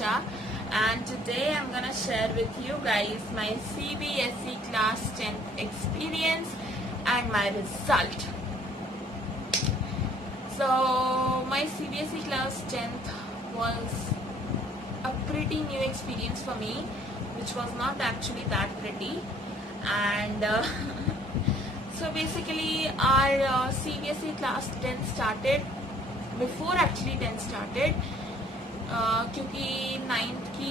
Diksha, and today I'm gonna share with you guys my CBSE class 10th experience and my result. So my CBSE class 10th was a pretty new experience for me, which was not actually that pretty, and so basically our CBSE class 10 started before actually 10 started, क्योंकि 9th की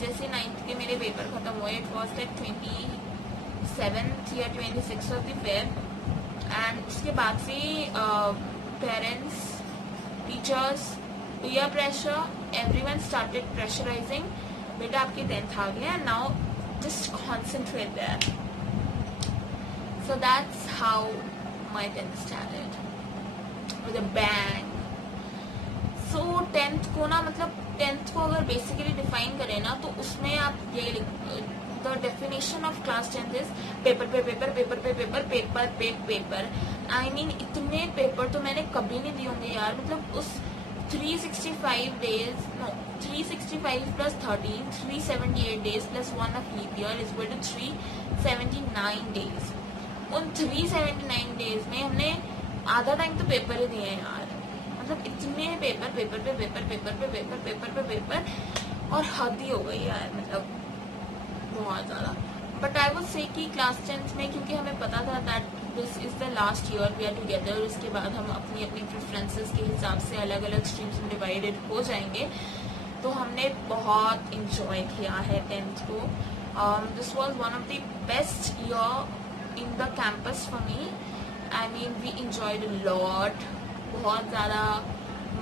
जैसे 9th के मेरे paper ख़त्म हुए, it was like 27th या 26th of the Feb, and उसके बाद से parents, teachers, peer pressure, everyone started pressurising, बेटा आपकी 10th आ गया, now just concentrate there. So that's how my 10th started with a bang. So 10th को ना, मतलब 10th को अगर बेसिकली डिफाइन करें ना, तो उसमें आप ये the definition of class 10th is paper पे पेपर, पेपर पे पेपर, पेपर पे पेपर. आई मीन इतने पेपर तो मैंने कभी नहीं दिए होंगे यार. मतलब उस 365 days, no, 365 plus 13, 378 days plus 1 of leap year is equal to 379 days. उन 379 डेज में हमने आधा टाइम तो पेपर ही दिए यार. मतलब इतने पेपर, पेपर पे पेपर, पेपर पे पेपर, पेपर पे पेपर, और हद ही हो गई यार, मतलब बहुत ज़्यादा. बट आई वुड से कि क्लास 10th में, क्योंकि हमें पता था that this is the last year we are together, उसके बाद हम अपनी अपनी प्रेफरेंसेस के हिसाब से अलग अलग स्ट्रीम्स में डिवाइडेड हो जाएंगे, तो हमने बहुत इंजॉय किया है 10th को. This was one of the best year in the campus for me. I mean we enjoyed a lot, बहुत ज़्यादा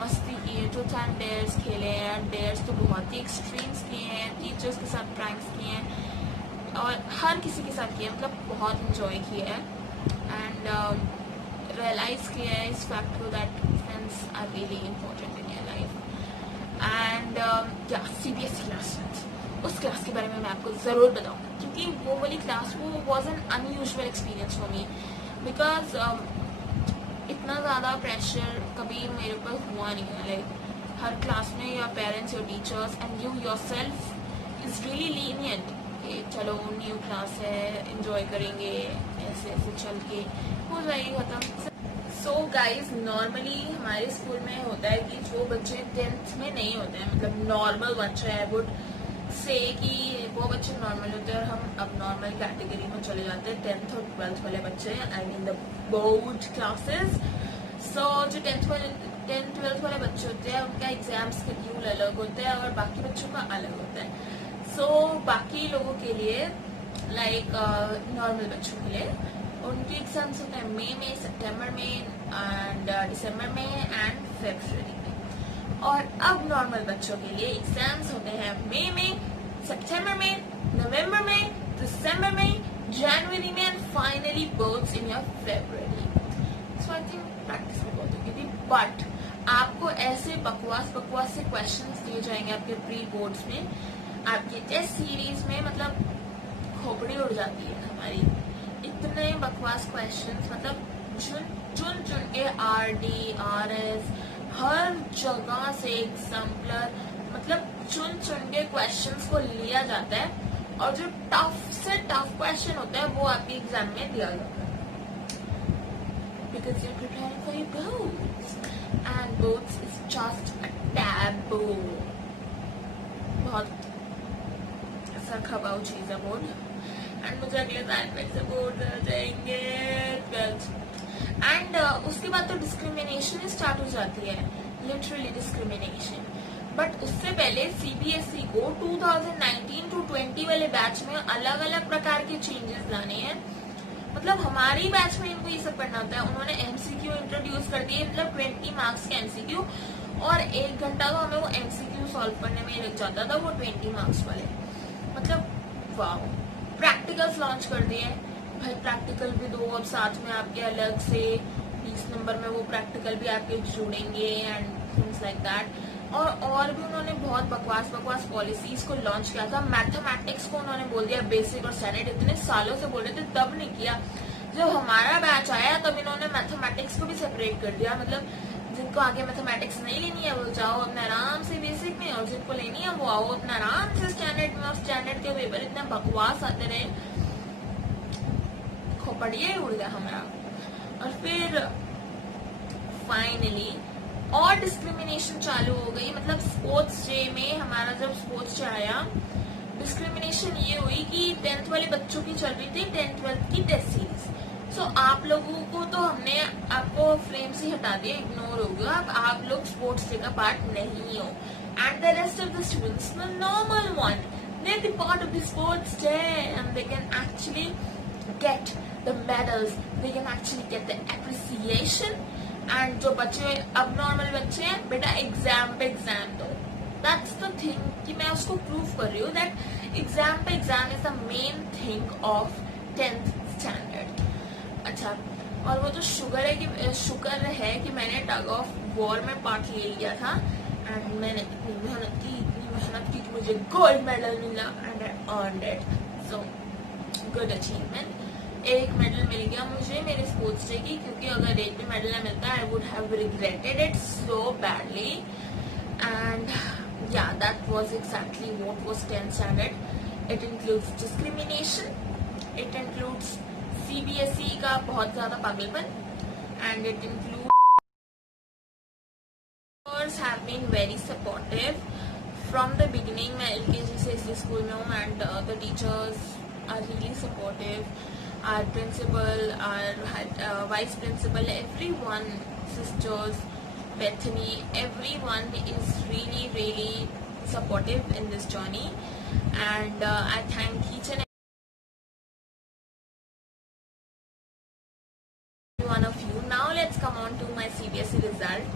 मस्ती की है, ट्रूथ एंड डेयर्स खेले हैं. डेयर्स तो बहुत ही एक्सट्रीम्स किए हैं, टीचर्स के साथ प्रैंक्स किए हैं, और हर किसी के साथ किए हैं. मतलब बहुत इंजॉय किया है, एंड रियलाइज किया है इस फैक्ट को that friends are really important in your life. And क्या CBSE क्लास, उस क्लास के बारे में मैं आपको ज़रूर बताऊँ, क्योंकि वो वाली क्लास वो was an unusual experience for me, because इतना ज़्यादा प्रेशर कभी मेरे ऊपर हुआ नहीं है. लाइक हर क्लास में your parents, your teachers and you your self is really lenient कि चलो न्यू क्लास है, इंजॉय करेंगे, ऐसे ऐसे चल के हो जाएगी ख़त्म. सो गाइज, नॉर्मली हमारे स्कूल में होता है कि जो बच्चे 10th में नहीं होते हैं, मतलब नॉर्मल बच्चे हैं, वुड से कि वो बच्चे नॉर्मल होते हैं और हम अब नॉर्मल कैटेगरी में चले जाते हैं. 10th और 12th वाले बच्चे, I mean the board classes. So जो 10th 12th वाले बच्चे होते हैं, उनका एग्जाम शेड्यूल अलग होता है और बाकी बच्चों का अलग होता है. सो बाकी लोगों के लिए, लाइक नॉर्मल बच्चों के लिए, उनके एग्जाम्स होते हैं मई में, सितंबर में, एंड दिसंबर में, एंड फरवरी में. और अब नॉर्मल बच्चों के लिए एग्जाम्स होते हैं मई में, सितंबर में, नवंबर में, दिसंबर में, जनवरी में, and finally boards in your February. So I think practice में बहुत होगी. बट आपको ऐसे बकवास से क्वेश्चंस दिए जाएंगे आपके प्री बोर्ड्स में, आपके टेस्ट सीरीज में, मतलब खोपड़ी उड़ जाती है हमारी. इतने बकवास क्वेश्चंस, मतलब चुन के RD RS हर जगह से एग्जाम्पलर, मतलब चुन के क्वेश्चंस को लिया जाता है, और जो टफ से टफ क्वेश्चन होता है वो आपके एग्जाम में दिया जाता है, because you are preparing for your boards, and boards is just a taboo. बहुत ऐसा खबाऊ चीज है बोर्ड, एंड मुझे अगले साल फिर से बोर्ड आ जाएंगे 12th. एंड उसके बाद तो डिस्क्रिमिनेशन स्टार्ट हो जाती है, लिटरली डिस्क्रिमिनेशन. बट उससे पहले CBSE को 2019 to 20 वाले बैच में अलग अलग प्रकार के चेंजेस लाने हैं. मतलब हमारी बैच में इनको ये सब करना होता है. उन्होंने MCQ इंट्रोड्यूस कर दिए, मतलब 20 मार्क्स के MCQ, और 1 घंटा तो हमें वो MCQ सॉल्व करने में ही लग जाता था, वो 20 मार्क्स वाले. मतलब वाह. प्रैक्टिकल्स लॉन्च कर दिए भाई, प्रैक्टिकल भी दो अब साथ में आपके अलग से, 20 नंबर में वो प्रैक्टिकल भी आपके जुड़ेंगे, एंड थिंग्स लाइक दैट. और भी उन्होंने बहुत बकवास पॉलिसीज को लॉन्च किया था. मैथमेटिक्स को उन्होंने बोल दिया बेसिक और स्टैंडर्ड. इतने सालों से बोल रहे थे, तब नहीं किया. जब हमारा बैच आया तब इन्होंने मैथमेटिक्स को भी सेपरेट कर दिया. मतलब जिनको आगे मैथमेटिक्स नहीं लेनी है वो जाओ अपने आराम से बेसिक में, और जिनको लेनी है वो आओ अपने आराम से स्टैंडर्ड में। और स्टैंडर्ड के पेपर इतने बकवास आते रहे, खोपड़िया ही उड़ गया हमारा। और फिर फाइनली और डिस्क्रिमिनेशन चालू हो गई। मतलब स्पोर्ट्स डे में हमारा जब स्पोर्ट्स डे आया, डिस्क्रिमिनेशन ये हुई कि 10th वाले बच्चों की चल रही थी 10th 12th की टेस्ट सीरीज। सो आप लोगों को तो हमने आपको फ्रेम से हटा दिया, इग्नोर हो गया, अब आप लोग स्पोर्ट्स डे का पार्ट नहीं हो। And the rest of the students the normal one, they are the part of the sports day and they can actually get the medals, they can actually get the appreciation। and जो बच्चे अब normal बच्चे हैं, बेटा exam पे exam दो। That's the thing कि मैं उसको प्रूव कर रही हूँ दैट एग्जाम पे exam is the main thing of 10th standard. अच्छा, और वो जो शुक्र है कि मैंने टग ऑफ वॉर में पार्ट ले लिया था एंड मैंने इतनी मेहनत की कि मुझे गोल्ड मेडल मिला and I earned it. So good achievement. एक मेडल मिल गया मुझे मेरे स्पोर्ट्स डे की, क्योंकि अगर एक भी मेडल ना मिलता I would have regretted it so badly. And yeah, that was exactly what was 10th standard. It includes discrimination, it includes CBSE का बहुत ज़्यादा पागलपन, and it includes teachers have been very supportive from the beginning. मैं LKG से इसी school में हूँ and the teachers are really supportive. Our principal, our vice principal, everyone, sisters, Bethany, everyone is really supportive in this journey, and I thank each and every one of you. Now let's come on to my CBSE result.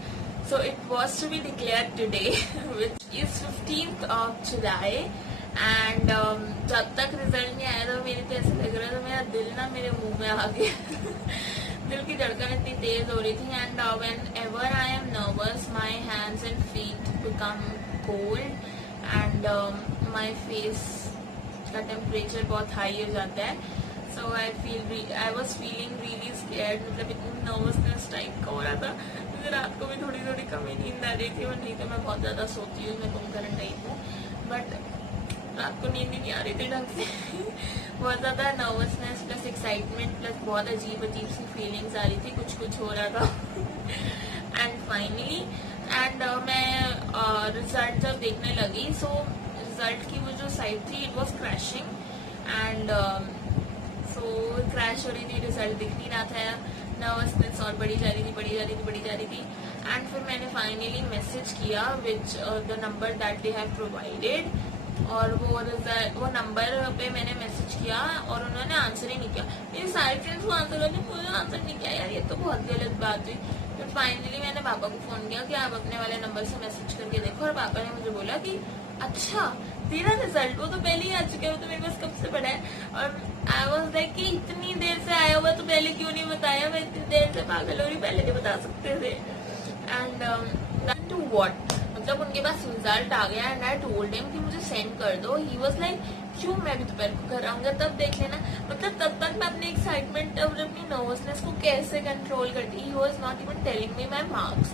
So it was to be declared today which is 15th of July, and जब तक result नहीं आया था मेरे तो ऐसा लग रहा था मेरा दिल ना मेरे मुंह में आ गया। दिल की धड़कन इतनी तेज हो रही थी। And whenever I am nervous my hands and feet become cold and my face का टेम्परेचर बहुत हाई हो जाता है। So I was feeling really scared. मतलब इतनी नर्वसनेस टाइप का हो रहा था। मुझे रात को भी थोड़ी कमी नींद आ रही थी, और नहीं तो मैं बहुत ज़्यादा सोती हूँ, मैं कुंभकर्ण टाइप हूँ, बट रात को नींद ही नहीं आ रही थी ढंग से। बहुत ज़्यादा नर्वसनेस प्लस एक्साइटमेंट प्लस बहुत अजीब सी फीलिंग्स आ रही थी, कुछ हो रहा था। एंड फाइनली मैं रिजल्ट जब देखने लगी, सो रिजल्ट की वो जो साइट थी it was crashing, and so crash हो रही थी, रिजल्ट दिख नहीं रहा था, नर्वसनेस और बढ़ी जा रही थी। एंड फिर मैंने फाइनली मैसेज किया which the number that they have provided, और वो नंबर पे मैंने मैसेज किया और उन्होंने आंसर ही नहीं किया। मेरी सारी फ्रेंड्स को आंसर करने, मुझे आंसर नहीं किया। यार ये तो बहुत गलत बात हुई। फिर फाइनली मैंने पापा को फोन किया कि आप अपने वाले नंबर से मैसेज करके देखो, और पापा ने मुझे बोला कि अच्छा तेरा रिजल्ट वो तो पहले ही आ चुका है, वो तो मेरे पास कब से पड़ा है। और आई वॉज लाइक कि इतनी देर से आया हुआ तो पहले क्यों नहीं बताया, मैं इतनी देर से पागल हो रही, पहले नहीं बता सकते थे। एंड टू वॉट, मतलब उनके पास रिजल्ट आ गया एंड आई टोल्ड हिम कि मुझे सेंड कर दो। ही वाज लाइक क्यों, मैं भी दोपहर को कराऊंगा तब देख लेना। मतलब तब तक मैं अपनी एक्साइटमेंट और अपनी नर्वसनेस को कैसे कंट्रोल करती। He was not even telling me my marks.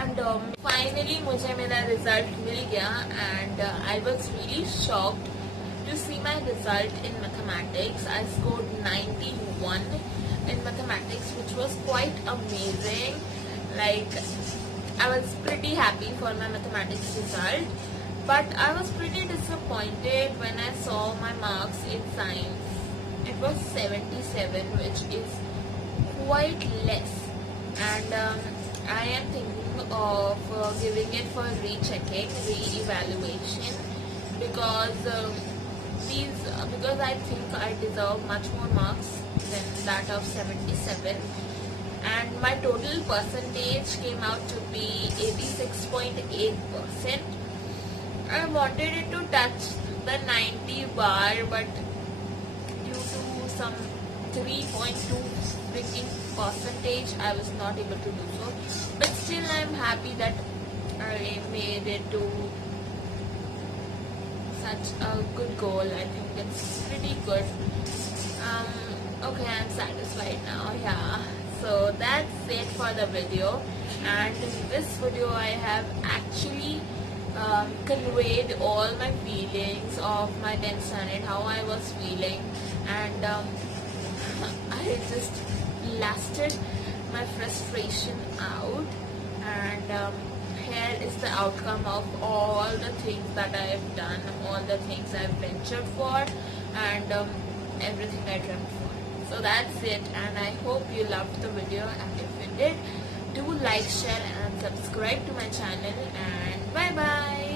And finally मुझे मेरा रिजल्ट मिल गया and I was really shocked to see my result in mathematics. I scored 91 in mathematics, which was quite amazing. Like I was pretty happy for my mathematics result, but I was pretty disappointed when I saw my marks in science. It was 77, which is quite less, and I am thinking of giving it for rechecking, re-evaluation, because I think I deserve much more marks than that of 77, and my total percentage came out to be 86.8%. I wanted it to touch the 90 bar, but due to some 3.2 freaking percentage, I was not able to do so. But still, I'm happy that I made it to such a good goal. I think it's pretty good. Okay, I'm satisfied now. Yeah, so that's it for the video, and in this video I have actually conveyed all my feelings of my 10th standard, how I was feeling, and I just lasted my frustration out, and here is the outcome of all the things that I have done, all the things I have ventured for, and everything I dreamt for. So that's it, and I hope you loved the video, and if you did, do like, share and subscribe to my channel, and bye bye.